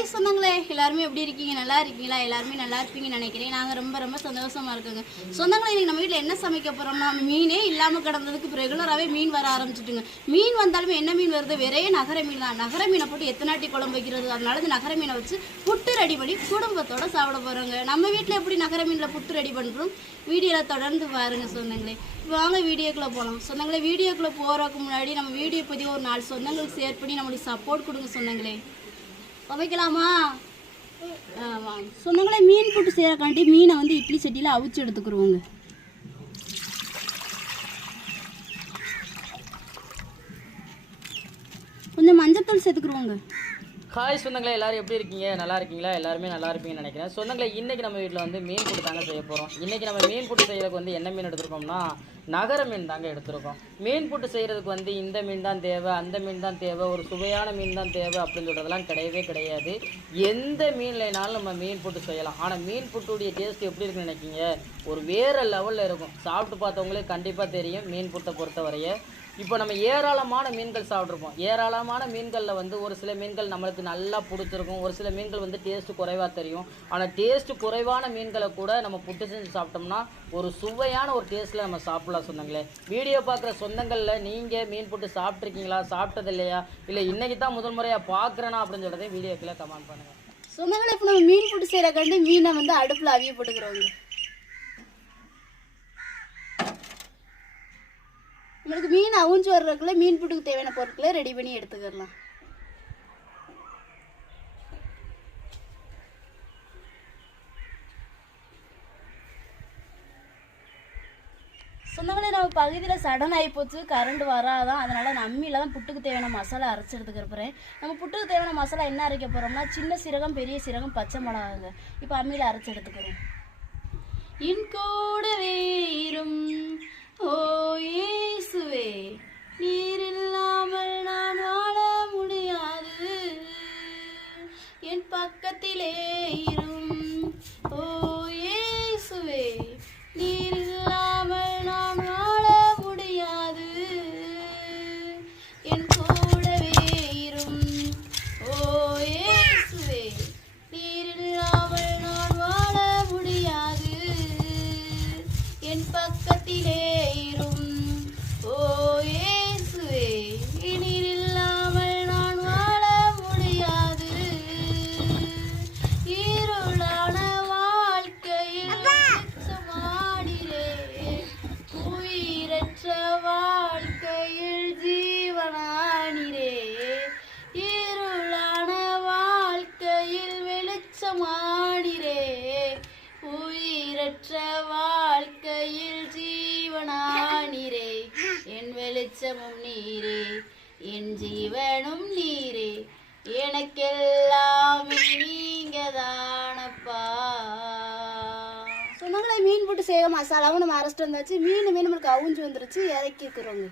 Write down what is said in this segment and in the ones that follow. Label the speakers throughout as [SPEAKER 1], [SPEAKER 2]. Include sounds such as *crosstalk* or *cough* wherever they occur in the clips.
[SPEAKER 1] hi சொந்தங்களே எல்லாருமே எப்படி இருக்கீங்க நல்லா இருக்கீங்களா எல்லாருமே நல்லா இருப்பீங்கன்னு நினைக்கிறேன் நாங்கள் ரொம்ப ரொம்ப சந்தோஷமாக இருக்கோங்க சொந்தங்களே இன்றைக்கி நம்ம வீட்டில் என்ன சமைக்க போகிறோம்னா மீனே இல்லாமல் கிடந்ததுக்கு ரெகுலராகவே மீன் வர ஆரம்பிச்சிட்டுங்க மீன் வந்தாலுமே என்ன மீன் வருது வெறைய நகர மீன் தான் நகர மீனை போட்டு எத்தனாட்டி குழம்பு வைக்கிறது அதனால இந்த நகர மீனை வச்சு புட்டு ரெடி பண்ணி குடும்பத்தோடு சாப்பிட போகிறோங்க நம்ம வீட்டில் எப்படி நகர மீனில் புட்டு ரெடி பண்ணுறோம் வீடியோவில் தொடர்ந்து பாருங்கள் சொந்தங்களே வாங்க வீடியோக்குள்ளே போகலாம் சொந்தங்களே வீடியோக்குள்ளே போகிறதுக்கு முன்னாடி நம்ம வீடியோ பதிவு ஒரு நாலு சொந்தங்களுக்கு ஷேர் பண்ணி நம்மளுக்கு சப்போர்ட் கொடுங்க சொந்தங்களே துவைக்கலாமா சொன்னங்களே மீன் போட்டு செய்யறக்காண்டி மீனை வந்து இட்லி சட்டியில் அவிச்சு எடுத்துக்கிறோங்க கொஞ்சம் மஞ்சத்தூள் சேர்த்துக்குருவோங்க
[SPEAKER 2] ஹாய் சொந்தங்களே எல்லாரும் எப்படி இருக்கீங்க நல்லா இருக்கீங்களா எல்லாருமே நல்லா இருப்பீங்கன்னு நினைக்கிறேன் சொந்தங்களே இன்றைக்கி நம்ம வீட்டில் வந்து மீன் பிடி தாங்க செய்ய போகிறோம் இன்றைக்கி நம்ம மீன் பிடி செய்கிறதுக்கு வந்து என்ன மீன் எடுத்துருக்கோம்னா நகர மீன் தாங்க எடுத்திருக்கோம் மீன் பிடி செய்கிறதுக்கு வந்து இந்த மீன் தான் தேவை அந்த மீன் தான் தேவை ஒரு சுவையான மீன் தான் தேவை அப்படின்னு சொல்கிறதெல்லாம் கிடையவே கிடையாது எந்த மீன்லைனாலும் நம்ம மீன் பிடி செய்யலாம் ஆனால் மீன் புட்டுடைய டேஸ்ட் எப்படி இருக்குன்னு நினைக்கிங்க ஒரு வேறு லெவலில் இருக்கும் சாப்பிட்டு பார்த்தவங்களே கண்டிப்பாக தெரியும் மீன் புட்டை பொறுத்த வரைய இப்போ நம்ம ஏராளமான மீன்கள் சாப்பிட்ருப்போம் ஏராளமான மீன்களில் வந்து ஒரு சில மீன்கள் நம்மளுக்கு நல்லா பிடிச்சிருக்கும் ஒரு சில மீன்கள் வந்து டேஸ்ட்டு குறைவாக தெரியும் ஆனால் டேஸ்ட்டு குறைவான மீன்களை கூட நம்ம புட்டு செஞ்சு சாப்பிட்டோம்னா ஒரு சுவையான ஒரு டேஸ்ட்டில் நம்ம சாப்பிடலாம் சொந்தங்களே வீடியோ பார்க்குற சொந்தங்களில் நீங்கள் மீன் புட்டு சாப்பிட்ருக்கீங்களா சாப்பிட்டது இல்லையா இல்லை இன்றைக்கி தான் முதல் முறையாக பார்க்குறேனா அப்படின்னு சொல்கிறதே வீடியோக்கில் கமெண்ட் பண்ணுங்கள்
[SPEAKER 1] சொந்தங்களை இப்போ நம்ம மீன் புட்டு செய்கிற கண்டு மீனை வந்து அடுப்பில் அவிய போட்டுக்கிறோங்க நம்மளுக்கு மீன் அவுஞ்சு வர்றதுக்குள்ள மீன் பிடிக்கு தேவையான பொருட்களை ரெடி பண்ணி எடுத்துக்கிடலாம் சொந்தங்களே நம்ம பகுதியில் சடன் ஆகி போச்சு கரண்ட் வராதான் அதனால் நம்மியில் தான் புட்டுக்கு தேவையான மசாலா அரைச்சி எடுத்துக்கிறப்பறேன் நம்ம புட்டுக்கு தேவையான மசாலா என்ன அரைக்க போகிறோம்னா சின்ன சீரகம் பெரிய சீரகம் பச்சை மிளகாங்க இப்போ அம்மியில் அரைச்சி எடுத்துக்கிறேன் இன் கூடவே இரும் ஏ நீர் இல்லாமல் நான் வாழ முடியாது என் பக்கத்திலே இருக்கும் வெளிச்சமும் நீரே என் ஜீவனும் நீரே எனக்கெல்லாம் நீங்கதானப்பா சொன்னாங்களே மீன் போட்டு செய்வோம் மசாலாவும் நம்ம அரைச்சிட்டு வந்தாச்சு மீன் மீன் நம்மளுக்கு அவுஞ்சு வந்துருச்சு இறக்கிக்கிறோங்க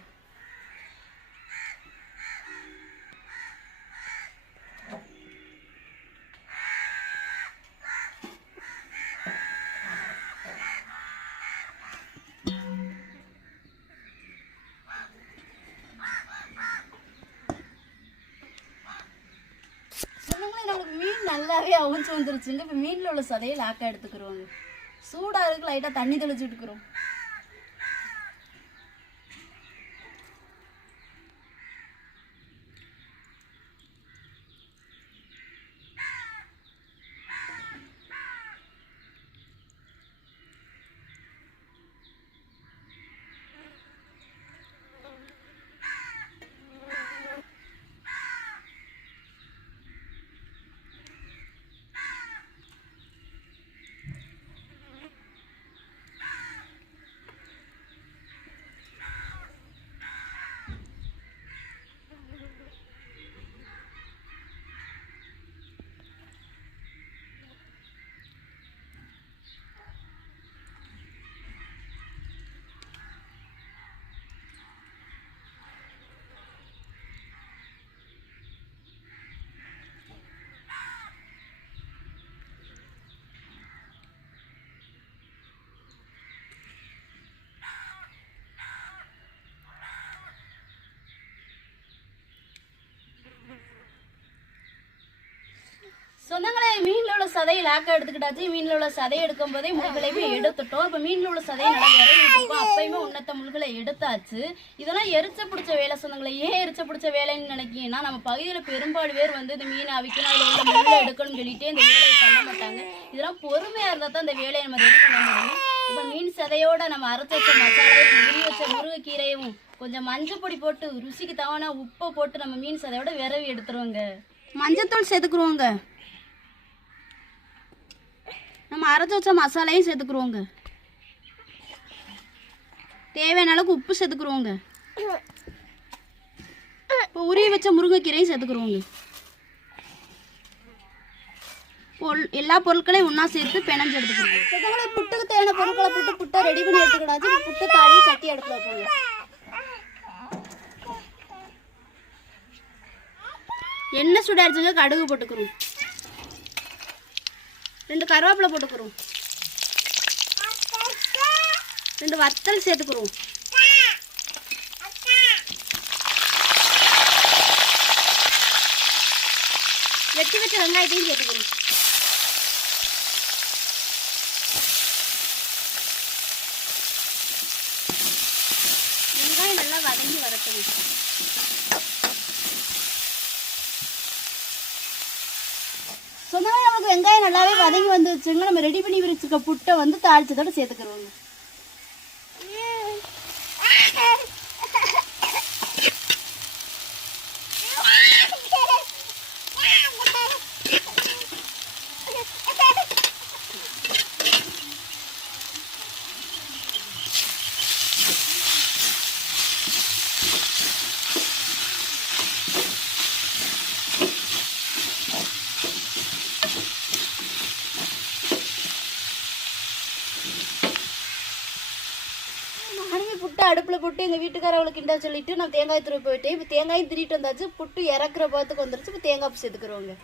[SPEAKER 1] சதையை அவிச்சு வந்துருச்சுங்க இப்போ மீனில் உள்ள சதையை லாக்காக எடுத்துக்கிறோங்க சூடாக இருக்கு லைட்டாக தண்ணி தெளிச்சு விட்டுக்கிறோம் சொந்தங்களை மீனில் உள்ள சதையை லாக்கா எடுத்துக்கிட்டாச்சு மீனில் உள்ள சதை எடுக்கும் போதே முழுகளையுமே எடுத்துட்டோம் இப்போ மீனில் உள்ள சதையை நடக்கிறோம் அப்பயுமே உன்னத்த முழுகளை எடுத்தாச்சு இதெல்லாம் எரிச்ச பிடிச்ச வேலை சொந்தங்களை ஏன் எரிச்ச பிடிச்ச வேலைன்னு நினைக்கிங்கன்னா நம்ம பகுதியில் பெரும்பாடு பேர் வந்து இந்த மீனை அவிக்கணும் அதில் உள்ள முழுகளை எடுக்கணும்னு சொல்லிட்டு இந்த வேலையை பண்ண மாட்டாங்க இதெல்லாம் பொறுமையாக இருந்தால் தான் இந்த வேலையை நம்ம ரெடி பண்ண முடியும் இப்போ மீன் சதையோட நம்ம அரைச்ச வச்ச மசாலாவும் உருவி வச்ச முருகக்கீரையும் கொஞ்சம் மஞ்சள் பொடி போட்டு ருசிக்கு தவணை உப்பை போட்டு நம்ம மீன் சதையோட விரவி எடுத்துருவோங்க மஞ்சத்தூள் செதுக்குருவோங்க நம்ம அரைச்சி வச்ச மசாலையும் சேர்த்துக்குருவோங்க தேவையான அளவுக்கு உப்பு சேர்த்துக்குருவோங்க இப்போ உரிய வச்ச முருங்கைக்கீரையும் சேர்த்துக்குருவோங்க பொருள் எல்லா பொருட்களையும் ஒன்றா சேர்த்து பிணைஞ்சு எடுத்துக்கிறோம் புட்டுக்கு தேவையான பொருட்களை புட்டு புட்டை ரெடி பண்ணி எடுத்துக்கிடாச்சு புட்டு தாடி கட்டி எடுத்து வைப்போங்க எண்ணெய் சுடாச்சுங்க கடுகு போட்டுக்கிறோம் ரெண்டு கருவேப்பிலை போட்டுக்கிறோம் ரெண்டு வத்தல் சேர்த்துக்கிறோம் வெட்டி வச்ச வெங்காயத்தையும் சேர்த்துக்கிறோம் வெங்காயம் நல்லா வதங்கி வரட்டும் வெங்காயம் நல்லாவே வதங்கி வந்துருச்சுங்க நம்ம ரெடி பண்ணி விரிச்சுக்க புட்டை வந்து தாளிச்சதோட சேர்த்துக்கிறோங்க புட்டு எங்கள் வீட்டுக்காரவளுக்கு கிண்டா சொல்லிட்டு நான் தேங்காய் துருவி போயிட்டேன் இப்போ தேங்காய் திருட்டு வந்தாச்சு புட்டு இறக்குற பாத்துக்கு வந்துருச்சு இப்போ தேங்காய் பூ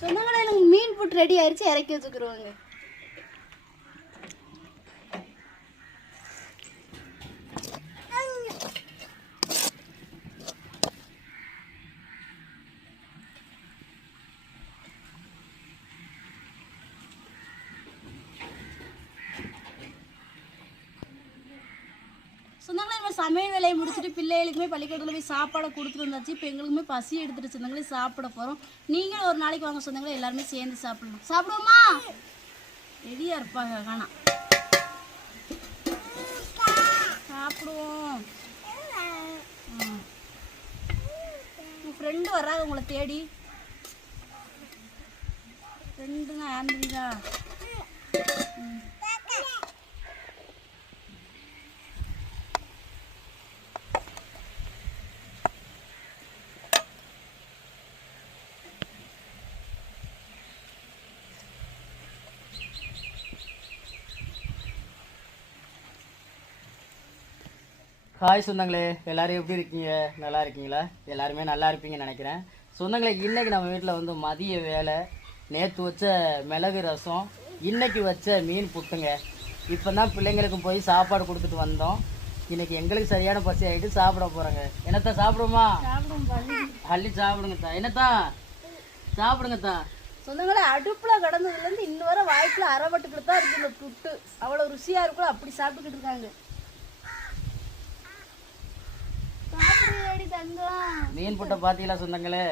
[SPEAKER 1] சொந்தங்களை எனக்கு மீன் புட்டு ரெடி ஆயிடுச்சு இறக்கி வச்சுக்கிறோங்க சமையல் வேலையை முடிச்சுட்டு பிள்ளைகளுக்குமே பள்ளிக்கூடத்தில் போய் சாப்பாடை கொடுத்துட்டு இருந்தாச்சு இப்போ எங்களுக்குமே பசி எடுத்துட்டு சொந்தங்களே சாப்பிட போகிறோம் நீங்களும் ஒரு நாளைக்கு வாங்க சொந்தங்களே எல்லாருமே சேர்ந்து சாப்பிடணும் சாப்பிடுவோமா ரெடியாக இருப்பாங்க காணா சாப்பிடுவோம் உங்கள் ஃப்ரெண்டு வராது உங்களை தேடி ஃப்ரெண்டுங்க ஆந்திரிதா ம்
[SPEAKER 2] ஹாய் சொந்தங்களே எல்லோரும் எப்படி இருக்கீங்க நல்லா இருக்கீங்களா எல்லாருமே நல்லா இருப்பீங்கன்னு நினைக்கிறேன் சொந்தங்களே இன்றைக்கி நம்ம வீட்டில் வந்து மதிய வேலை நேற்று வச்ச மிளகு ரசம் இன்றைக்கி வச்ச மீன் புத்துங்க இப்போ தான் பிள்ளைங்களுக்கும் போய் சாப்பாடு கொடுத்துட்டு வந்தோம் இன்றைக்கி எங்களுக்கு சரியான பசி ஆகிட்டு சாப்பிட போகிறோங்க என்னத்தான் சாப்பிடுவோமா அள்ளி சாப்பிடுங்கத்தா என்னத்தான் சாப்பிடுங்கத்தா
[SPEAKER 1] சொந்தங்களே அடுப்பில் கிடந்ததுலேருந்து இன்னும் வர வாய்ப்பில் அறவட்டுக்கிட்டு தான் இருக்குது இந்த புட்டு அவ்வளோ ருசியாக இருக்கும் அப்படி சாப்பிட்டுக்கிட்டு இருக்காங்க
[SPEAKER 2] மீன் புட்டை பார்த்தீங்களா சொந்தங்களே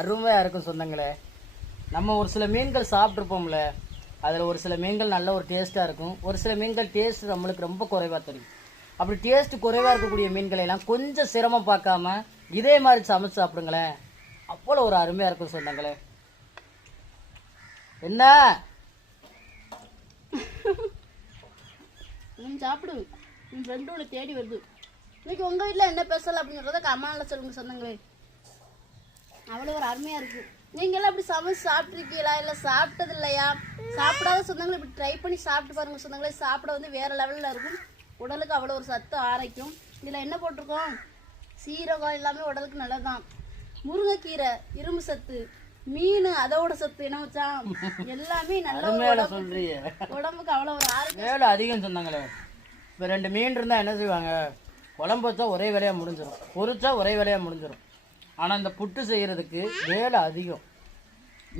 [SPEAKER 2] அருமையாக இருக்கும் சொந்தங்களே நம்ம ஒரு சில மீன்கள் சாப்பிட்ருப்போம்ல அதில் ஒரு சில மீன்கள் நல்ல ஒரு டேஸ்ட்டாக இருக்கும் ஒரு சில மீன்கள் டேஸ்ட் நம்மளுக்கு ரொம்ப குறைவாக தெரியும் அப்படி டேஸ்ட் குறைவாக இருக்கக்கூடிய மீன்களை எல்லாம் கொஞ்சம் சிரமம் பார்க்காம இதே மாதிரி சமைச்சு சாப்பிடுங்களேன் அவ்வளோ ஒரு அருமையாக இருக்கும் சொந்தங்களே என்ன
[SPEAKER 1] சாப்பிடுங்க ஃப்ரெண்டோட தேடி வருது இன்னைக்கு உங்கள் வீட்டில் என்ன ஸ்பெஷல் அப்படின்றத கமெண்டில் சொல்லுங்க சொந்தங்களே அவ்வளோ ஒரு இருக்கு நீங்க நீங்களாம் அப்படி சமைச்சு சாப்பிட்ருக்கீங்களா இல்லை சாப்பிட்டது இல்லையா சாப்பிடாத சொந்தங்களை இப்படி ட்ரை பண்ணி சாப்பிட்டு பாருங்க சொந்தங்களே சாப்பிட வந்து வேறு லெவலில் இருக்கும் உடலுக்கு அவ்வளோ ஒரு சத்து ஆரோக்கியம் இதில் என்ன போட்டிருக்கோம் சீரகம் எல்லாமே உடலுக்கு நல்லதுதான் முருங்கைக்கீரை இரும்பு சத்து மீன் அதோட சத்து என்ன வச்சா எல்லாமே *laughs*
[SPEAKER 2] நல்ல சொல்றீங்க
[SPEAKER 1] உடம்புக்கு அவ்வளோ ஒரு
[SPEAKER 2] ஆரோக்கியம் அதிகம் சொன்னாங்களே இப்போ ரெண்டு மீன் இருந்தால் என்ன செய்வாங்க குழம்பு வச்சா ஒரே வேலையாக முடிஞ்சிடும் பொறிச்சா ஒரே வேலையாக முடிஞ்சிடும் ஆனால் இந்த புட்டு செய்கிறதுக்கு வேலை அதிகம்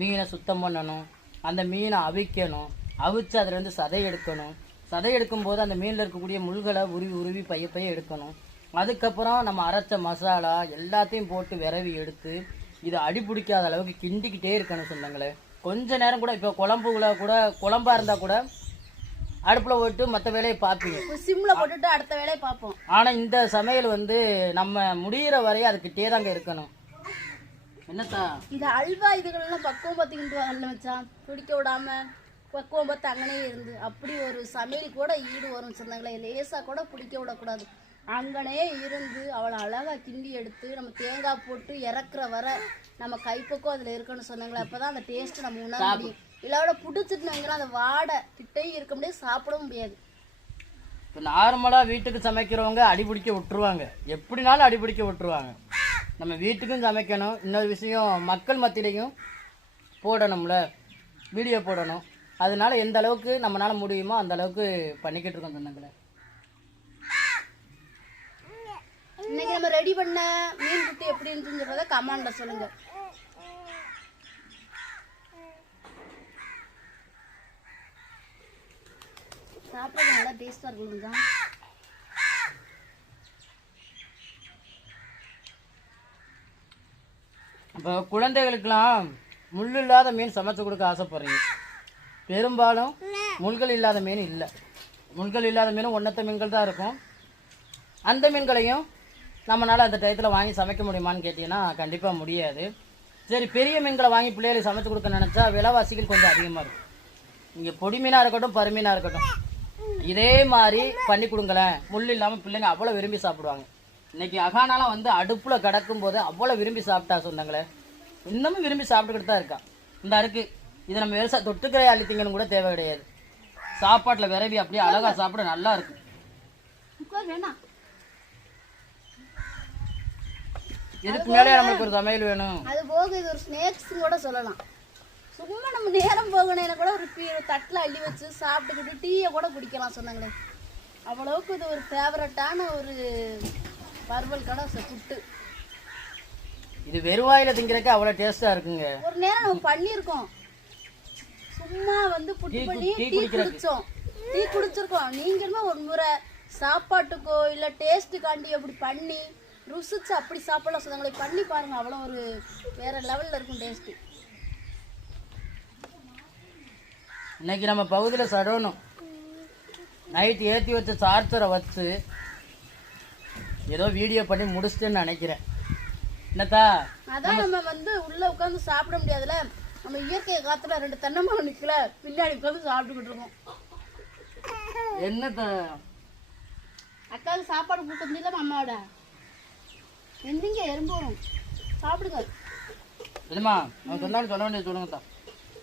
[SPEAKER 2] மீனை சுத்தம் பண்ணணும் அந்த மீனை அவிக்கணும் அவிச்சு அதுலேருந்து சதை எடுக்கணும் சதை எடுக்கும்போது அந்த மீனில் இருக்கக்கூடிய முள்களை உருவி உருவி பைய பைய எடுக்கணும் அதுக்கப்புறம் நம்ம அரைச்ச மசாலா எல்லாத்தையும் போட்டு விரவி எடுத்து இதை அடிபிடிக்காத அளவுக்கு கிண்டிக்கிட்டே இருக்கணும் சொன்னங்களே கொஞ்ச நேரம் கூட இப்போ குழம்புகளை கூட குழம்பாக இருந்தால் கூட அடுப்புல போட்டு மற்ற வேலையை பார்ப்பீங்க
[SPEAKER 1] சிம்ல போட்டுட்டு அடுத்த வேலையை பார்ப்போம்
[SPEAKER 2] ஆனா இந்த சமையல் வந்து நம்ம முடியிற வரையும் அதுக்கிட்டே தாங்க இருக்கணும் என்னத்தா
[SPEAKER 1] இந்த அல்வா இதுகள்லாம் பக்குவம் பார்த்துக்கிட்டு வாங்கல மச்சான் பிடிக்க விடாம பக்குவம் பார்த்து அங்கனே இருந்து அப்படி ஒரு சமையல் கூட ஈடு வரும் சொன்னாங்களே லேசாக கூட பிடிக்க விடக்கூடாது அங்கனே இருந்து அவளை அழகா கிண்டி எடுத்து நம்ம தேங்காய் போட்டு இறக்குற வர நம்ம கைப்பக்கம் அதில் இருக்கணும்னு சொன்னாங்களே அப்போ தான் அந்த டேஸ்ட்டு நம்ம உணர முடியும் இல்லாவிட பிடிச்சிருந்தாங்கன்னா அந்த வாடை கிட்டே இருக்க முடியாது சாப்பிட முடியாது
[SPEAKER 2] இப்போ நார்மலாக வீட்டுக்கு சமைக்கிறவங்க அடிபிடிக்க விட்டுருவாங்க எப்படினாலும் அடிபிடிக்க விட்டுருவாங்க நம்ம வீட்டுக்கும் சமைக்கணும் இன்னொரு விஷயம் மக்கள் மத்தியிலையும் போடணும்ல வீடியோ போடணும் அதனால எந்த அளவுக்கு நம்மளால் முடியுமோ அந்த அளவுக்கு பண்ணிக்கிட்டு இருக்கோம் சொன்னாங்களே
[SPEAKER 1] இன்னைக்கு நம்ம ரெடி பண்ண மீன் குட்டி எப்படி இருந்துச்சுன்னு சொல்கிறத கமாண்டில் சொல்லுங்கள் சாப்பிட்றது
[SPEAKER 2] நல்லா டேஸ்ட்டாக இருக்கும் மச்சான் இப்போ குழந்தைகளுக்கெல்லாம் முள் இல்லாத மீன் சமைச்சு கொடுக்க ஆசைப்படுறீங்க பெரும்பாலும் முள்கள் இல்லாத மீன் இல்லை முள்கள் இல்லாத மீனும் ஒன்றத்த மீன்கள் தான் இருக்கும் அந்த மீன்களையும் நம்மளால் அந்த டயத்தில் வாங்கி சமைக்க முடியுமான்னு கேட்டிங்கன்னா கண்டிப்பாக முடியாது சரி பெரிய மீன்களை வாங்கி பிள்ளைகளுக்கு சமைச்சு கொடுக்க நினச்சா விலைவாசிகள் கொஞ்சம் அதிகமாக இருக்கும் இங்கே பொடி மீனாக இருக்கட்டும் பருமீனாக இருக்கட்டும் இதே மாதிரி பண்ணி கொடுங்களேன் முள் இல்லாமல் பிள்ளைங்க அவ்வளோ விரும்பி சாப்பிடுவாங்க இன்னைக்கு அகானாலாம் வந்து அடுப்பில் கிடக்கும் போது அவ்வளோ விரும்பி சாப்பிட்டா சொன்னாங்களே இன்னமும் விரும்பி சாப்பிட்டுக்கிட்டு தான் இருக்கான் இந்த அருக்கு இதை நம்ம விவசாய தொட்டுக்கிற அழித்திங்கன்னு கூட தேவை கிடையாது சாப்பாட்டில் விரவி அப்படியே அழகாக சாப்பிட நல்லா இருக்கும் இதுக்கு மேலே நம்மளுக்கு ஒரு சமையல் வேணும்
[SPEAKER 1] அது போக இது ஒரு ஸ்நேக்ஸ் கூட சொல்லலாம் சும்மா நம்ம நேரம் போகணையில கூட ஒரு பீ தட்டில் அள்ளி வச்சு சாப்பிட்டுக்கிட்டு டீயை கூட குடிக்கலாம் சொன்னாங்களே அவ்வளவுக்கு இது ஒரு ஃபேவரட்டான ஒரு பர்வல் கடை புட்டு
[SPEAKER 2] இது வெறுவாயில திங்கிறக்க அவ்வளோ டேஸ்டாக இருக்குங்க
[SPEAKER 1] ஒரு நேரம் நம்ம பண்ணியிருக்கோம் சும்மா வந்து புட்டு பண்ணி டீ குடிச்சோம் டீ குடிச்சிருக்கோம் நீங்களுமே ஒரு முறை சாப்பாட்டுக்கோ இல்லை டேஸ்ட்டுக்காண்டி அப்படி பண்ணி ருசிச்சு அப்படி சாப்பிடலாம் சொன்னாங்களே பண்ணி பாருங்கள் அவ்வளோ ஒரு வேறு லெவலில் இருக்கும் டேஸ்ட்டு
[SPEAKER 2] இன்னைக்கு நம்ம பகுதியில் சடோனும் நைட் ஏற்றி வச்ச சார்ஜரை வச்சு ஏதோ வீடியோ பண்ணி முடிச்சிட்டேன்னு நினைக்கிறேன் என்னத்தா
[SPEAKER 1] அதான் நம்ம வந்து உள்ளே உட்காந்து சாப்பிட முடியாதுல நம்ம இயற்கை காத்துல ரெண்டு தென்னை மரம் நிக்கல பின்னாடி உட்காந்து சாப்பிட்டுக்கிட்டு இருக்கோம் என்னத்த அக்காவுக்கு சாப்பாடு கொடுக்க முடியல அம்மாவோட எந்திங்க எறும்போம் சாப்பிடுங்க
[SPEAKER 2] என்னம்மா நான் சொன்னாலும் சொல்ல வேண்டியது சொல்லுங்கத்தா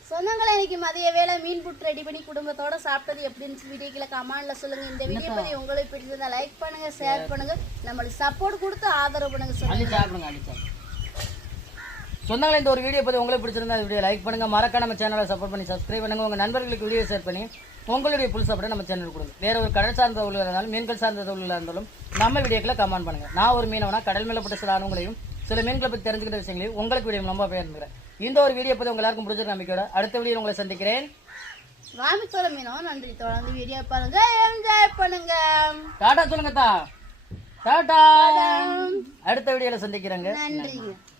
[SPEAKER 1] சொந்தங்களை இன்னைக்கு மதிய வேலை மீன் புட்டு ரெடி பண்ணி குடும்பத்தோட சாப்பிட்டது எப்படின்னு வீடியோ கீழே கமெண்ட்ல சொல்லுங்க இந்த வீடியோ பத்தி உங்களுக்கு பிடிச்சிருந்தா லைக் பண்ணுங்க ஷேர் பண்ணுங்க நம்மளுக்கு சப்போர்ட் கொடுத்து ஆதரவு பண்ணுங்க
[SPEAKER 2] சொல்லுங்க சொந்தங்களை இந்த ஒரு வீடியோ பற்றி உங்களுக்கு பிடிச்சிருந்தா வீடியோ லைக் பண்ணுங்க மறக்க நம்ம சேனலை சப்போர்ட் பண்ணி சப்ஸ்கிரைப் பண்ணுங்க உங்க நண்பர்களுக்கு வீடியோ ஷேர் பண்ணி உங்களுடைய புல் சாப்பிட நம்ம சேனல் கொடுங்க வேற ஒரு கடல் சார்ந்த தொழிலாக இருந்தாலும் மீன்கள் சார்ந்த தொழிலாக இருந்தாலும் நம்ம வீடியோக்கில் கமெண்ட் பண்ணுங்க நான் ஒரு மீனவனா கடல் மேலப்பட்ட சில அனுங்களையும் சில மீன்களை பற்றி தெரிஞ்சுக்கிற விஷயங்களையும் உங்களுக்கு வீடியோ நம்ம பயன்படுகிறேன் இந்த ஒரு வீடியோ பத்தி உங்க எல்லாருக்கும் பிடிச்சிருக்க நம்பிக்கையோட அடுத்த வீடியோ உங்களை சந்திக்கிறேன்
[SPEAKER 1] ராமிச்சோட மீனவும் நன்றி தொடர்ந்து வீடியோ பாருங்க என்ஜாய் பண்ணுங்க
[SPEAKER 2] டாடா சொல்லுங்க தா டாடா அடுத்த வீடியோல சந்திக்கிறேங்க நன்றி